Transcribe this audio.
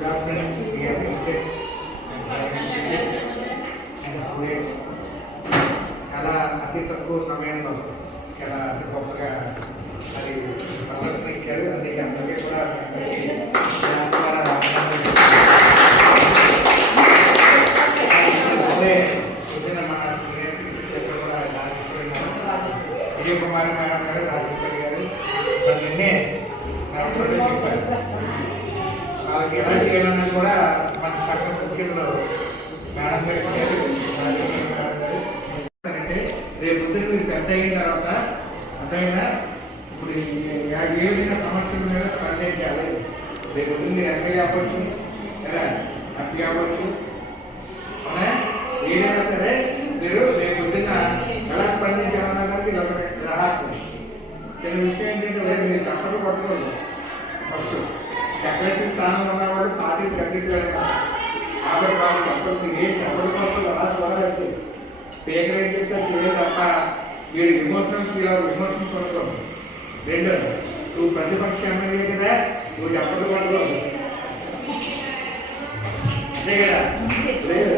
governance, we have listed and update. చాలా అతి తక్కువ సమయంలో చాలా అతి గొప్పగా మరి ప్రదర్శన ఇచ్చారు అందుకే అందరికీ కూడా మీ అందరికీ నా ద్వారా అదే పొద్దున్న మన నేర్పించారు కూడా రాజేశ్వరి గారు విజయ కుమార్ మేడం గారు రాజేశ్వరి గారు మరి నిన్నే నాకు కూడా చెప్పారు వాళ్ళకి ఎలా చేయాలన్నది కూడా మన సంఘ ముఖ్యంలో మేడం గారు ఇచ్చారు మేడం గారు అంటే రేపు పొద్దున మీరు పెద్ద అయిన తర్వాత అర్థమైనా ఇప్పుడు ఈ యా- సమస్యల మీద స్పందించాలి రేపు పొద్దున మీరు ఎమ్మెల్యే అవ్వచ్చు ఎలా ఎంపీ అవ్వచ్చు ఏదైనా సరే మీరు రేపు పొద్దున ఎలా స్పందించాలన్నది ఇది ఒక రహస్యం. కొన్ని విషయం ఏంటంటే మీరు తప్పదు పట్టుకోండి ఫస్ట్ సెక్రటరీ స్థానంలో ఉన్నవాడు పార్టీ సెక్రటరీ అనమాట కాబట్టి వాళ్ళు తప్పదు మీరు ఏం తప్పదు అలా చూడాలి పేకలు ఏం చెప్తే తెలియదు తప్ప వీడు ఫీల్ అవ్వ ఎమోషన్స్ పడుకోదు రెండు నువ్వు ప్రతిపక్ష ఎమ్మెల్యే కదా నువ్వు తప్పదు పడుకోదు అంతే కదా? లేదు.